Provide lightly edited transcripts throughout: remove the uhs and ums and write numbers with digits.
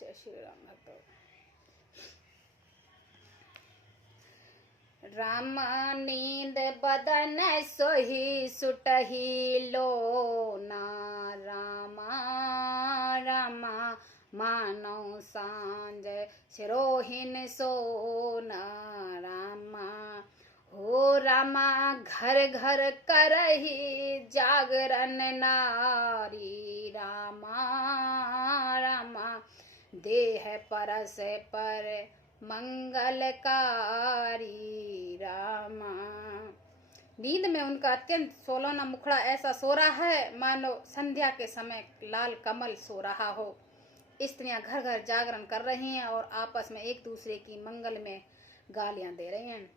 जय श्री राम भक्तों। राम नींद बदन सोही सुटही लोना, रामा रामा मानो सांझ सिरोहिन सोना, रामा हो रामा घर घर करही जागरण नारी, रामा रामा देह परस पर मंगलकारी, रामा। नींद में उनका अत्यंत सोलौना मुखड़ा ऐसा सो रहा है मानो संध्या के समय लाल कमल सो रहा हो। स्त्रियां घर घर जागरण कर रही हैं और आपस में एक दूसरे की मंगल में गालियां दे रही हैं।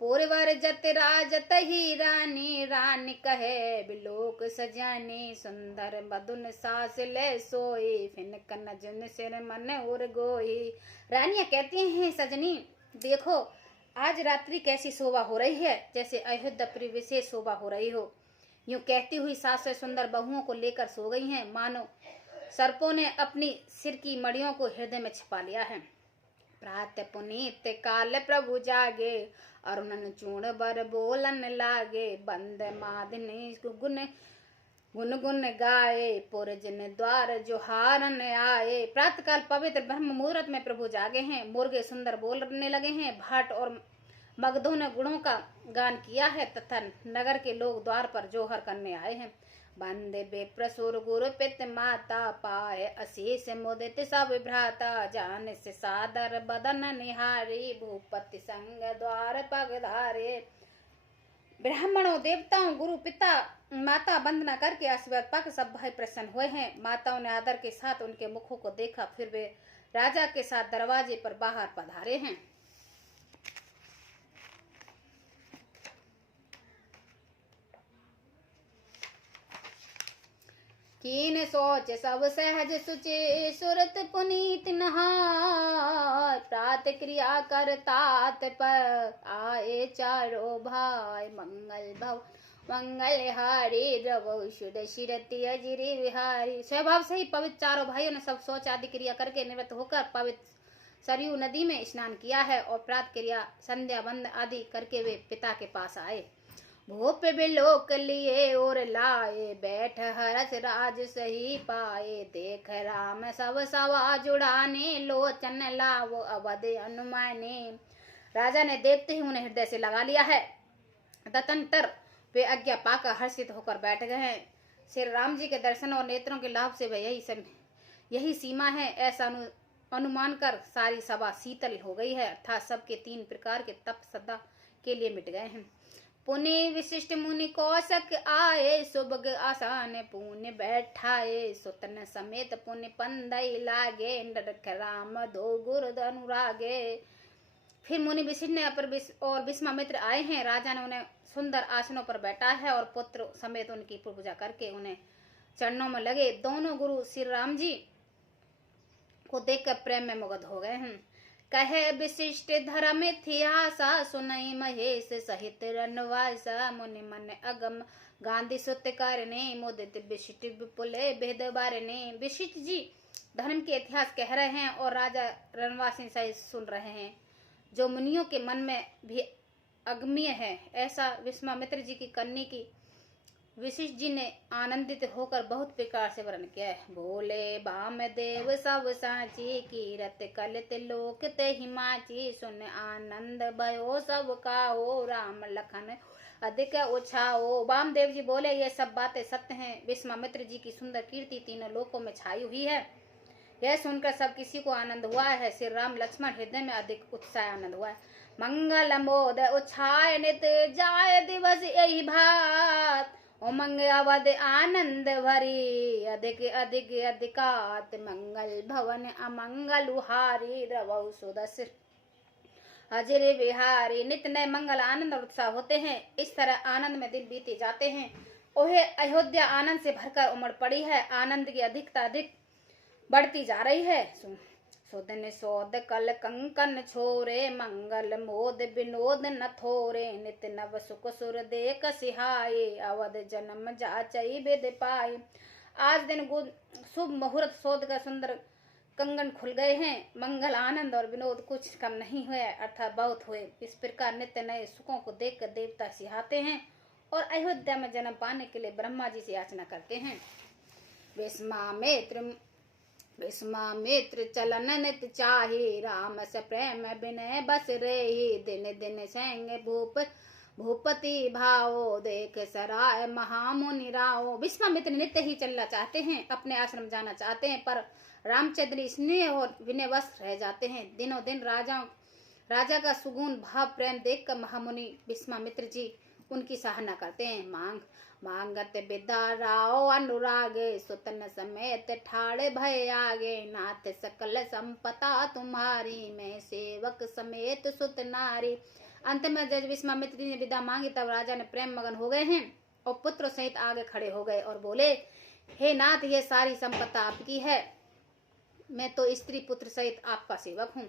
पूर्वर जत राजत ही रानी, रानी कहे बिलोक सजानी, सुंदर मधुन सास ले सोई, फिन कन जुन सिर मन उर गोई। रानियां कहती हैं सजनी देखो आज रात्रि कैसी शोभा हो रही है, जैसे अयोध्यापुरी विशेष शोभा हो रही हो। यूं कहती हुई सासें सुंदर बहुओं को लेकर सो गई हैं, मानो सर्पों ने अपनी सिर की मड़ियों को हृदय में छिपा लिया है। प्रातः पुनीत काल प्रभु जागे, अरुणन चूर्ण बर बोलन लागे, बंद मादनी गुन गुन गुन गाए, पुरजन द्वार जोहारन आए। प्रातःकाल पवित्र ब्रह्म मुहूर्त में प्रभु जागे हैं, मुर्गे सुंदर बोलने लगे हैं, भाट और मगधों ने गुणों का गान किया है तथा नगर के लोग द्वार पर जोहर करने आए हैं। बंदे बेप्रसुर गुरु पित माता, पाए अशीष मुदित सब भ्राता, जान से सादर बदन निहारी, भूपति संग द्वार पगधारे। ब्राह्मणों देवताओं गुरु पिता माता वंदना करके आशीर्वाद पाकर सब भाई प्रसन्न हुए हैं। माताओं ने आदर के साथ उनके मुखों को देखा, फिर वे राजा के साथ दरवाजे पर बाहर पधारे हैं। कीन सोच सब सहज सुचि, सुरत पुनीत नहाय, प्रात क्रिया कर तात पर आए चारों भाई, मंगल भव मंगल हारी रवो शुद्ध शिरति अजिरी विहारी। स्वभाव से ही पवित्र चारों भाइयों ने सब शौच आदि क्रिया करके निवृत्त होकर पवित्र सरयू नदी में स्नान किया है और प्रात क्रिया संध्या बंद आदि करके वे पिता के पास आए। भूप बिलोक लिए और लाए, बैठ हरस राज सही पाए, देख राम सब सवा जुड़ाने, लोचन लावो अवध अनुमाने। राजा ने देखते ही उन्हें हृदय से लगा लिया है। तदनंतर वे आज्ञा पाकर हर्षित होकर बैठ गए हैं। श्री राम जी के दर्शन और नेत्रों के लाभ से वह यही सीमा है ऐसा अनुमान कर सारी सभा शीतल हो गई है, अर्थात सबके 3 प्रकार के तप सदा के लिए मिट गए हैं। पुनि विशिष्ट मुनि कौशक आए, सुबग आसान पुण्य बैठाए, सुतन समेत पुण्य पंदई लागे, नरक राम दो गुरु अनुरागे। फिर मुनि विशिष्ट ने और विश्वामित्र आए हैं। राजा ने उन्हें सुंदर आसनों पर बैठा है और पुत्र समेत उनकी पूजा करके उन्हें चरणों में लगे। दोनों गुरु श्री राम जी को देखकर प्रेम में मुग्ध हो गए हैं। कहे विशिष्ट धर्म इतिहासा, सुनई महेश सहित रनवासा, मुनि मन अगम गांधी सुत करने, मुदित विशिष्ट विपुले भेद बारने। विशिष्ट जी धर्म के इतिहास कह रहे हैं और राजा रणवासी सहित सुन रहे हैं, जो मुनियों के मन में भी अगम्य है। ऐसा विश्वामित्र जी की करनी की विशिष्ट जी ने आनंदित होकर बहुत प्रकार से वर्णन किया है। बोले बाम देव सब साची, कीरत कलित लोक ते हिमाची, सुन आनंद भयो सब का हो, राम लखन अधिक उछाओ। वामदेव जी बोले ये सब बातें सत्य हैं। विश्वामित्र जी की सुंदर कीर्ति तीनों लोकों में छाई हुई है। यह सुनकर सब किसी को आनंद हुआ है। श्री राम लक्ष्मण हृदय में अधिक उत्साह आनंद हुआ है। मंगल मोद उछाय नित जाय दिवस यही भात, उमंग अवध आनंद भरी, अधिक अधिक अधिकात, मंगल भवन अमंगल उहारी, रवौ सुदस अजर विहारी। नित नए मंगल आनंद और उत्साह होते हैं। इस तरह आनंद में दिन बीते जाते हैं। ओहे अयोध्या आनंद से भरकर उमड़ पड़ी है। आनंद की अधिकता अधिक बढ़ती जा रही है। सुदन सोद कल कंकन छोरे, मंगल मोद विनोद न थोरे, नित नव सुख सुर देख सिहाये, अवध जन्म जाचई विद पाए। आज दिन शुभ मुहूर्त सोद कर सुंदर कंगन खुल गए हैं। मंगल आनंद और विनोद कुछ कम नहीं हुए, अर्थात बहुत हुए। इस प्रकार नित्य नए सुखों को देखकर देवता सिहाते हैं और अयोध्या में जन्म पाने के लिए ब्रह्मा जी से याचना करते हैं। विश्वामित्र चलन नित चाहे, राम से प्रेम बिनय बस रही। दिन दिन सेंगे भूपति भावो, देख सराय महामुनि रावो। विश्वामित्र नित्य ही चलना चाहते हैं, अपने आश्रम जाना चाहते हैं, पर रामचंद्र स्नेह और विनयवश रह जाते हैं। दिनों दिन राजा का सुगुण भाव प्रेम देखकर महामुनि विश्वामित्र जी उनकी सराहना करते हैं। मांगत विदा राव अनुरागे, सुतन समेत ठाड़े भय आगे। नाथ सकल संपदा तुम्हारी, मैं सेवक समेत सुत नारी। अंत में जब विश्वामित्र जी ने विदा मांगी तब राजा ने प्रेम मगन हो गए हैं और पुत्र सहित आगे खड़े हो गए और बोले, हे नाथ, ये सारी संपत्ति आपकी है, मैं तो स्त्री पुत्र सहित आपका सेवक हूँ।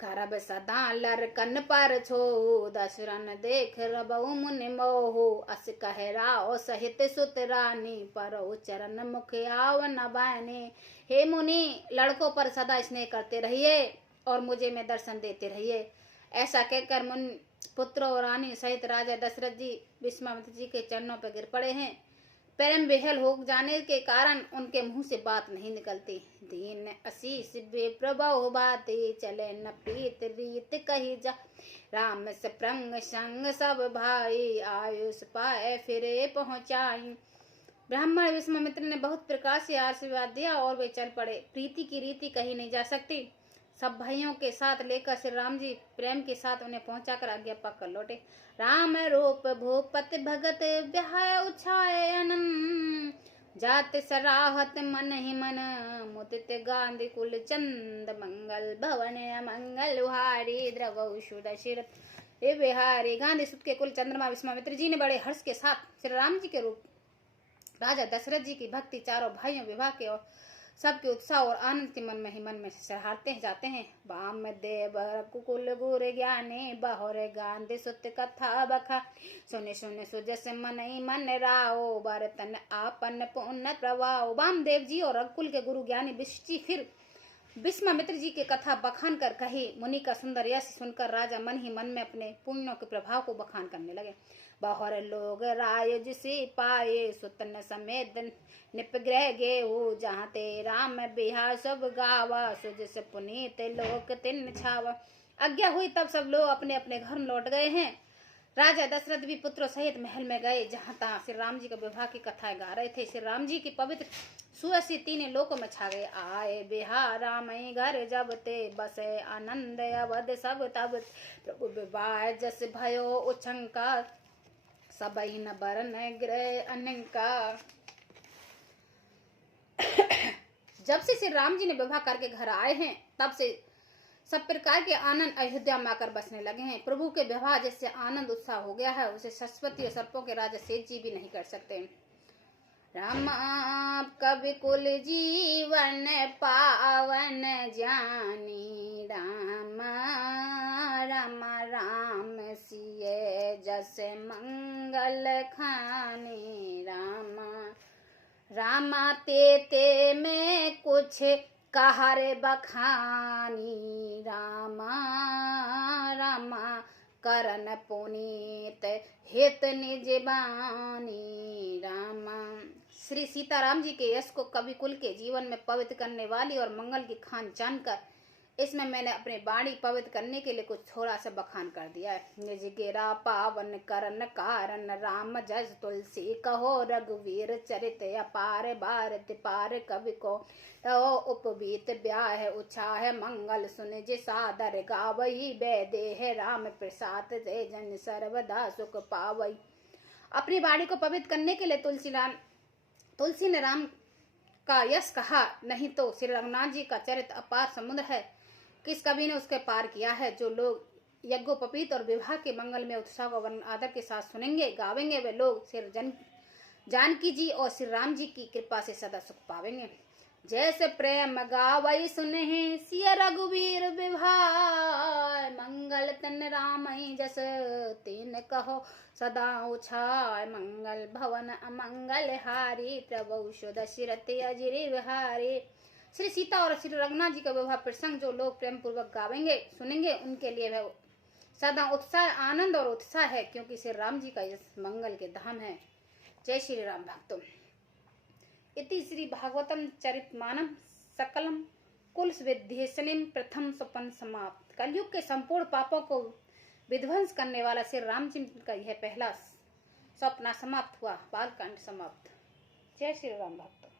करब सदा लरकन पर छो, दशरन देख रबऊ मुनि मोहु। अस कह राव सहित सुत रानी, पर चरण मुख आव न बानी। हे मुनि, लड़कों पर सदा स्नेह करते रहिए और मुझे में दर्शन देते रहिए। ऐसा कहकर मुनि पुत्र और रानी सहित राजा दशरथ जी विश्वामित्र जी के चरणों पर गिर पड़े हैं। प्रेम विहल हो जाने के कारण उनके मुंह से बात नहीं निकलती। दीन आशीष बेप्रभु बाते, चले न प्रीत रीत कही जा। राम से प्रंग संग सब भाई, आयुष पाए फिरे पहुँचाई। ब्राह्मण विश्वामित्र ने बहुत प्रकार से आशीर्वाद दिया और वे चल पड़े। प्रीति की रीति कही नहीं जा सकती। सब भाइयों के साथ लेकर श्री राम जी प्रेम के साथ उन्हें पहुंचाकर आज्ञा पाकर कर लौटे। राम रूप भूपत भगत, ब्याह उछाए अनन। जात सराहत मन ही मन, मुदित गांधी कुल चंद। मंगल भवन मंगल हारी, द्रवौ सुदशरथ ए बिहारी। गांधी सुत के कुल चंद्रमा विश्वामित्र जी ने बड़े हर्ष के साथ श्री राम जी के रूप राजा दशरथ जी की भक्ति, चारों भाइयों विवाह के और सबके उत्साह और आनंद के मन में सराहते जाते हैं। बाम देव कुकुल गुर ज्ञानी, बहोरे गांधी सुत कथा बखा। सुने सुने सुजस मन ही मन राओ, बरतन आपन पुण्य प्रवाओ। वामदेव जी और रघुकुल के गुरु ज्ञानी विष्टि फिर विश्वामित्र जी की कथा बखान कर कही। मुनि का सुंदर यश सुनकर राजा मन ही मन में अपने पुण्यों के प्रभाव को बखान करने लगे। बहुर लोग राय जिसे पाए, सुतन समेत निपग्रह गे हो। जहाँ ते राम बिहार सब गावा, सुजस पुनीत लोक तिन छावा। आज्ञा हुई तब सब लोग अपने अपने घर में लौट गए हैं। राजा दशरथ भी पुत्रों सहित महल में गए, जहाँ तहाँ श्री राम जी का विवाह की कथाएं गा रहे थे। श्री राम जी की पवित्र सुयसी तीनों लोकों में छा गए। आए बिहार रामई घर जब ते, बसे आनंद अवध सब तब। प्रभु विवाह जस भयो उछंका, सबई न बरन ग्रह अनंका। जब से श्री राम जी ने विवाह करके घर आए हैं तब से सब प्रकार के आनंद अयोध्या में आकर बसने लगे हैं। प्रभु के विवाह जिससे आनंद उत्साह हो गया है, उसे सरस्वती और सर्पों के राजा शेष जी भी नहीं कर सकते। राम कवि कुल जीवन पावन जानी, राम राम राम सिए जस मंगल खानी। रामा ते में कुछ कहारे बखानी, रामा रामा करन पुनीत हित निज बानी। रामा श्री सीताराम जी के यश को कवि कुल के जीवन में पवित्र करने वाली और मंगल की खान जानकर इसमें मैंने अपने वाणी पवित्र करने के लिए कुछ थोड़ा सा बखान कर दिया है। निज गिरा पावन करन कारण, राम जस तुलसी कहो रघुवीर चरित। अपार भारत पार कवि को, तो उपवीत ब्याह उछाह मंगल। सुन जे सादर गावही, वैदेह राम प्रसाद से जन सर्वदा सुख पावई। अपनी वाणी को पवित्र करने के लिए तुलसी ने राम का यश कहा, नहीं तो श्री रघुनाथ जी का चरित्र अपार समुद्र है, किस कवि ने उसके पार किया है। जो लोग यज्ञोपवीत और विवाह के मंगल में उत्साह व आदर के साथ सुनेंगे गावेंगे, वे लोग श्री जानकी जी और श्री राम जी की कृपा से सदा सुख पावेंगे। जैसे प्रेम गावई सुने सिय रघुवीर विवाह, मंगल तन राम जस तीन कहो सदा उछाय। मंगल भवन अमंगल हारी, प्रभु दशरथ अजिर विहारी। श्री सीता और श्री रघुनाथ जी का विवाह प्रसंग जो लोग प्रेम पूर्वक गावेंगे सुनेंगे उनके लिए वह सदा उत्साह आनंद और उत्साह है, क्योंकि श्री राम जी का यश मंगल के धाम है। जय श्री राम भक्तों। इति श्री भागवतम चरितमानम सकलम कुल विद्वेषणीम प्रथम स्वपन समाप्त। कलयुग के संपूर्ण पापों को विध्वंस करने वाला श्री राम जी का यह पहला स्वप्न समाप्त हुआ, बालकांड समाप्त। जय श्री राम भक्तों।